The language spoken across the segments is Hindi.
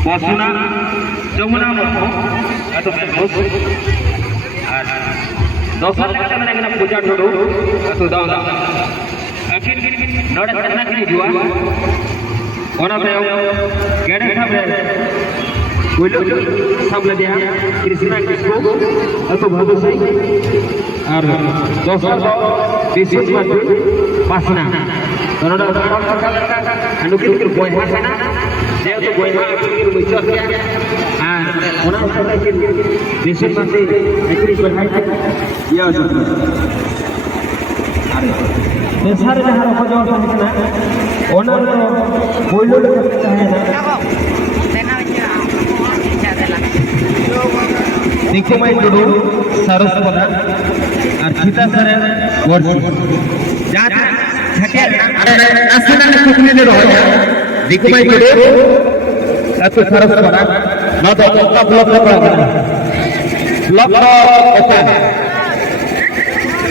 Bosuna, Jomuna, atau Bos, dosa kita mengenai puja dulu, atau daun. Akhir noda karena ini dua, orang beliau, gede sampai, wilu sampai dia Krishna Krisku, atau Bhadu Sai, dosa bisnis maju, pasna. Noda anu kita boy hasana. Dia tu boy mak kita lucu dia. Orang kita bisnis masih ekor berhai. Ya betul. Besar dah harap jawab kita. Orang tu boilu kita है ना. Nikko mai dulu sarus pada. Kita sare words. Jangan ada nasional kukunya dulu. Nikko mai dulu. Satu sarus pada. Nada blok apa?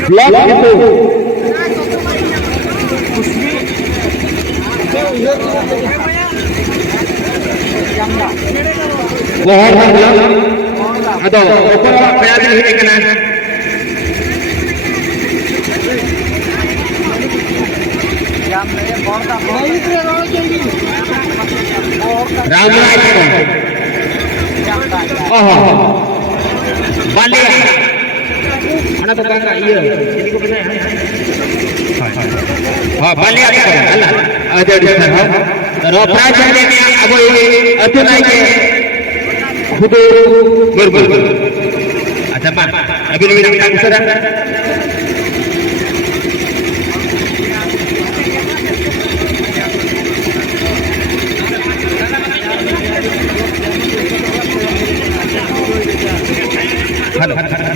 Blok itu. Lohar blok. Atau apa payah ini kena? Ramai. Oh, balik. Mana tukang iya? Ini kau benar. Oh, balik apa? Allah. Ada di sana. Terus pelajar ini abu ini atau lagi hudu berbul. Ada apa? Abi ni nak tang sudah.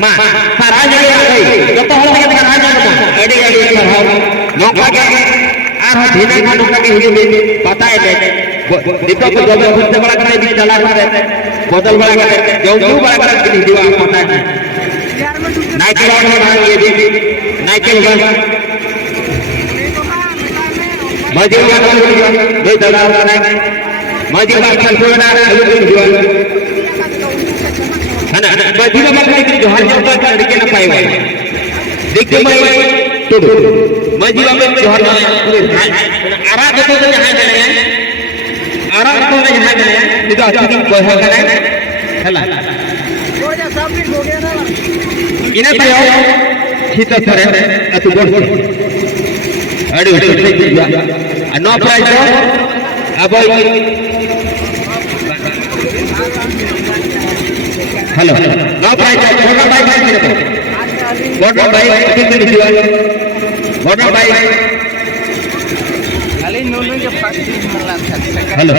Ma, saranya lagi. Jatuh orang yang dengan hanya tu. Ini sarhau. Nokak ke? Arah dina kan nokak ke hidup ini. Patai deh. Dito ko jauh benda bala kena di jalan ada. Botol bala kena. Jauh bala kena di hidup apa patai. Naik jalan mana ini? Naik jalan. Maju mana tujuan? Berjalan mana? Maju mana tujuan? Tujuan. Mana? Baju apa kita jual jual kan dikit apa ini? Dikit mai tu. Baju apa jual arah betul tu jahat ni. Arah betul tu jahat ni. Itu asli boleh kan? Halah. Ina tayo kita sare atau bos. Aduh, juga. No price tu. Aboy. Hello. No price. What buy kita? What buy kita dijual? What buy? Kali nunu je pasti malam. Hello.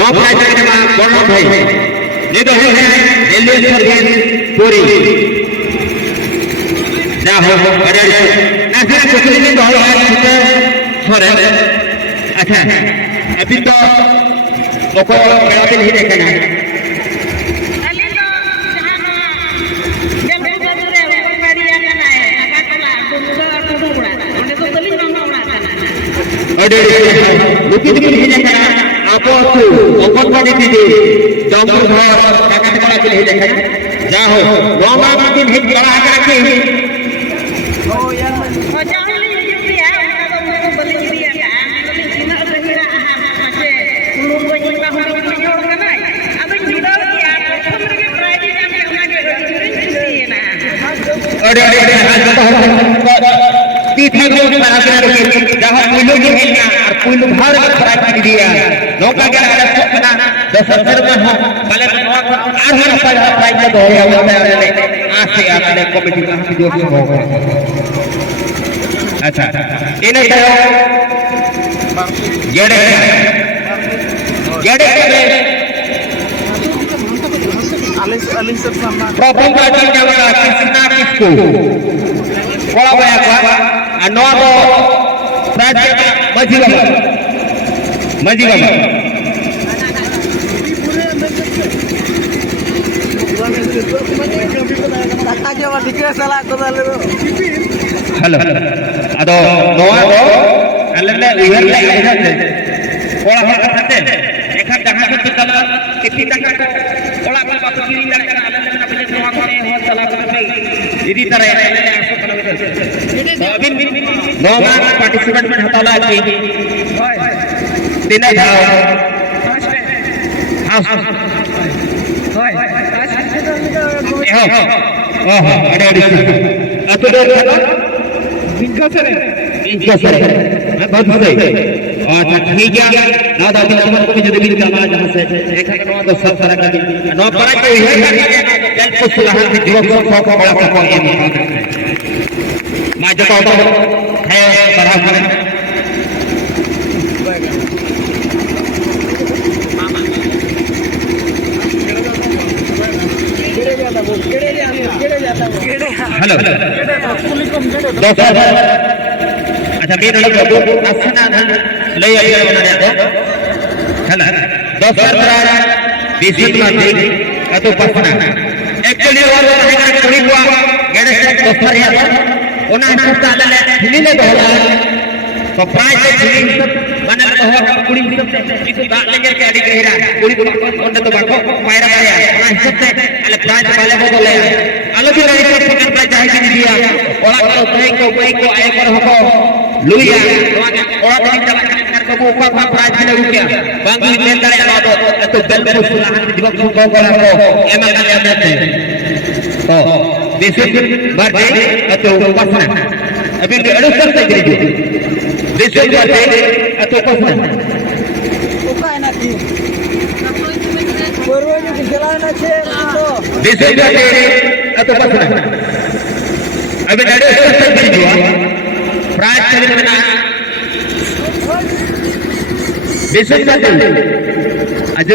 No price kita mah what buy? Ini tu है रेलवे सर्विस पूरी ना हो अरे ना फिर कुछ नहीं तो है kita sore अच्छा अभी तो ओको क्या नहीं देखना अरे लेकिन नहीं देखना आपो तू ओको को देखी जम्मू घर काका वाला के नहीं देखा जाओ रोमा दिन हिट करा के ओ यार ओ जाली ये है उनका तो मेरे को बलि दिया है बलि सीना रही रहा है लोग को जितना हो जोड़ के ना अब जुड़ा किया प्रथम के प्राइज में हमारे दिए ना अरे तीसरी रोज खराब करके जहां पुलों के हिलना और पुल भर खराब कर दिया नौका के रास्ते बना 10 में हो भले हर प्राइज में हो गया आज से आपने कमेटी का हम जो हो अच्छा इन्हें येड़े प्रॉब्लम का जगह कृष्णा किसको कोड़ा गया नौ मजी बाबा हेलो अदो नोआ दो अलग उहर ले कोड़ा ᱤᱫᱤ ᱴᱟᱠᱟ ᱠᱚ ᱚᱲᱟᱜ ᱠᱚ ᱵᱟᱠᱚ ᱠᱤᱨᱤᱧ ᱫᱟᱲᱮᱭᱟᱜ ᱠᱟᱱᱟ ᱟᱞᱮ ᱞᱮᱠᱟᱱ ᱟᱯᱮ ᱱᱚᱣᱟ ᱠᱚᱨᱮ ᱦᱚᱸ ᱪᱟᱞᱟᱣ ᱠᱟᱛᱮ ᱤᱫᱤ ᱛᱟᱨᱟᱭᱟ ᱟᱞᱮ ᱟᱥᱚᱜ ᱠᱟᱱᱟ ᱟᱹᱵᱤᱱ ᱱᱚᱣᱟ ᱯᱟর্টিসিপেট ᱵᱮᱱ ᱦᱟᱛᱟᱣ ᱞᱟᱜᱼᱟ ᱠᱤ ᱛᱤᱱᱟᱹᱜ ᱫᱷᱟᱣ হয় ada di sini. Atau dari apa? বিজ্ঞাসরে Injasar. Bagus baik. Oh, ठीक है. ना दादी नंबर को जो दिन चला जहाँ से एक नौ तो सब तरह का नौ तरह के है जल को सुलह के जीवन को बड़ा को ये मैं जो कहता हूँ है बराबर हेलो दोस्तों अच्छा मेरे लोग असना ले आइए बनाने दो हेलो दोस्तों मेरा विशिष्ट माध्यम अतो पसना एक्चुअली और रहेगा कोई हुआ गणेश दोस्तों यहाँ उन्हें हमसे आले हिलने दो तो price healing mana bahwa kuring itu tak lagi ke adik kira kuring untuk tu bapak paira paira orang hisap ale price balik boleh kalau dia itu pakai price hari ini dia orang kalau baik ko ayah kor hoko luya orang yang jalan ke buka price ni rupiah banggi mental yang ada itu bel sulahan di bawah suku orang ko emang kali ada tu besok birthday atau pasna abis dia ada serta jadi besok birthday atau pasna কোথায় নাকি পরবর্তী জেলায় আছে তো besok birthday atau pasna abis ada serta jadi dua price kali mana besok birthday aja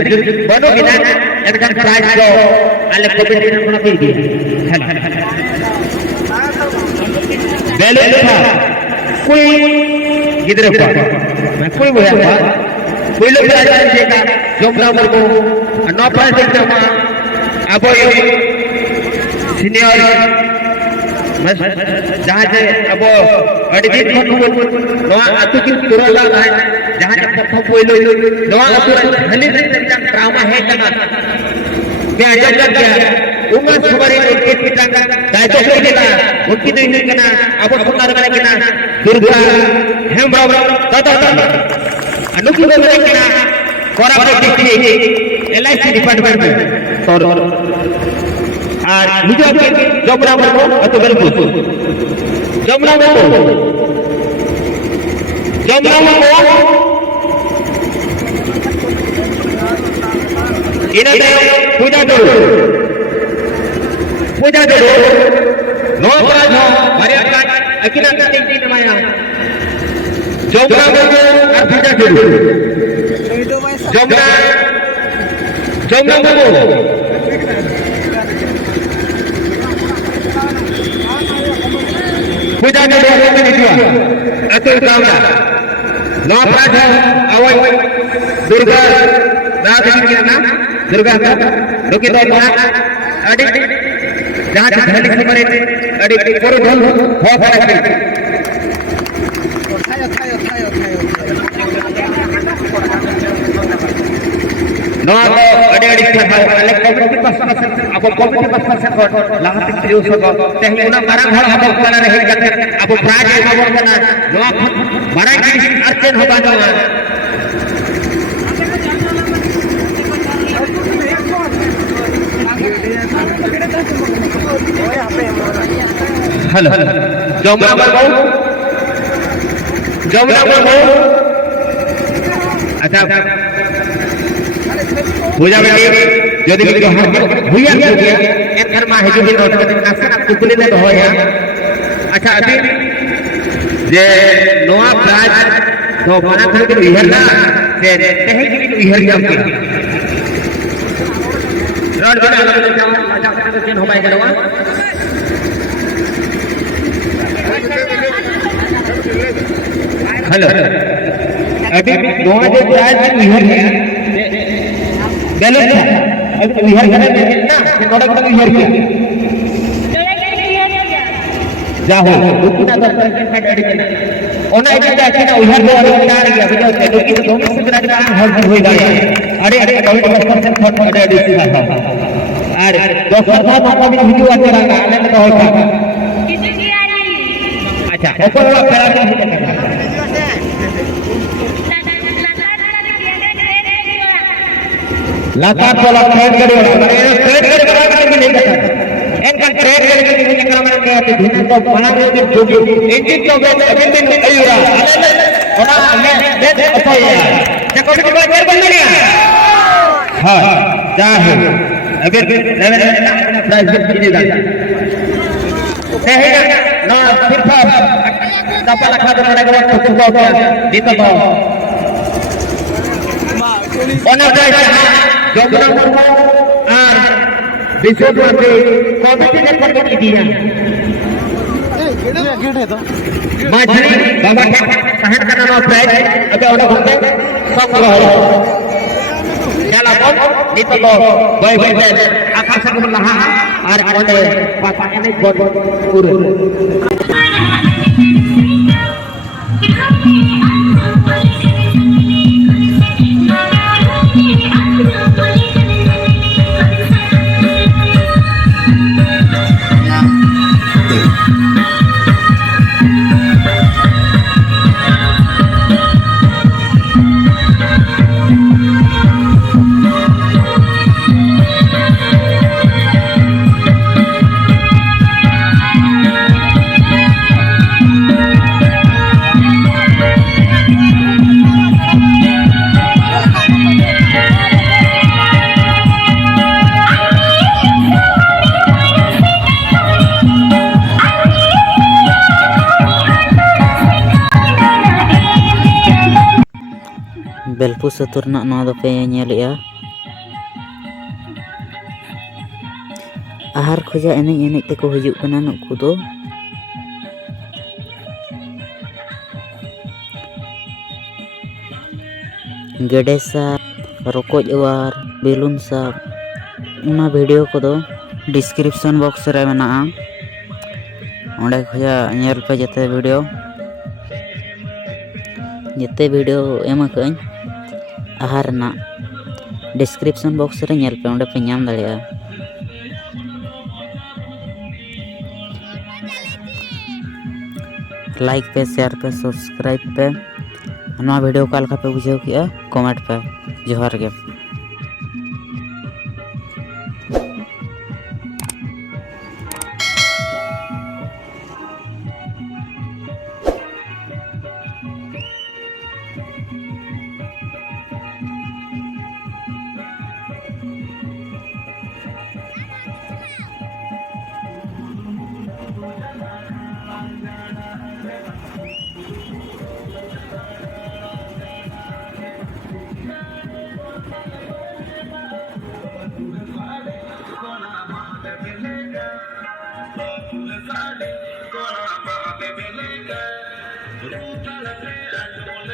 baru kita akan price go ale kompetisi mana pergi balance था कोई गिदरे का मैं कोई बोला था कोई लोग राजा देखा जोमरा मरको नौ पास देखता हूँ अब ये सीनियर बस जहाँ से अब अड़तीस को नौ आतु की तुरंत है जहाँ से प्रथम कोई लोग नौ आतु हली से तक ड्रामा है करना मैं अजब लग गया उम्र सुबह उनके पिता दायित्व से दिला उनकी तो इन्हें करना अब सुंदर वाले करना दुर्गा हम बाबा दादा अनुकूल वाले करना कोरापुट डिस्ट्रिक्ट एलआईसी डिपार्टमेंट और निजो के जमुना को अतो बिल्कुल जमुना को इन्हें पूजा करो नो अपराध हो मर्यादा अकिना tinggi namanya jomra bogo artinya dulu jomra bogo puja dulu ini dua atau utama no अपराध हो awal durga रात kirana durga roki do adik जहाँ से धनी से मरे अरे कोरो धन हो पड़ा है नौ तो अड़े क्या है अलग कम्युनिटी पर्सन अब कम्युनिटी पर्सन को लाहत के यूज को तेही उना मारा घर अब करना नहीं करते अब प्राज है अब करना नौ मारा की अर्चन होगा ना हेलो जमुना बाबू अच्छा पूजा में यदि बिल्कुल हुआ एक घर में हिजू दिन ऑटोमेटिक नासन आप कुकुले में हो या अच्छा अभी जे नोआ प्राज तो बना घर के इहर ना से कहे कि इहर क्या रोड बना लगे जाओ मजा करके चेन हो पाएगा नोआ हेलो अभी दोनों जो प्राइस इहर है बैलेंस है अभी इहर करे में ना कि नोड़ा को इहर किया जाओ उतना तो का डैडी में ओना इतना कि ना इहर दो और बता गया बिना लोग की तो दोनों से बिना का हर हो गया Ada 20% khot ada di sini. Ada dokter apa ini video acara ada tahu kan? Acha, apa acara ini? Latar bola trade kari orang, trade kari orang ini tidak. Enkan trade kari ini orang ini ada di sini. Mana itu juga? Ini juga ada di ayura. Orang ini apa ya? Cakap kita belajar benar ya? Hai, jahil. Agar belajar ini dah. Sehingga, no, sirfap. Dapat lakukan dengan waktu berdoa di tempat. Onar dah. Dokter আর বিশ্বব্যাপী কতদিনে করবেন দিয়া মাঝে বাবা সাহেব কানানো প্রায় আগে ওটা বলতে সংগ্রহ খেলাপন নিতল বই বইতে আকাশ লাহা আর ওটা পাতা এনে বড় পুরো Belpus seturnak no dope nyelea ahar khoja enek teko hijuk kana nukku do gede sap rokoj war belun sap una video kodo description box re menaa onde khoja nyel pe jete video emakañ ahar na description box re nyel pe onde pe nyam daria like पे शेयर पे सब्सक्राइब पे नवा वीडियो कॉल का पे बुझाव किया कमेंट पे जोहार के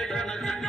Boleh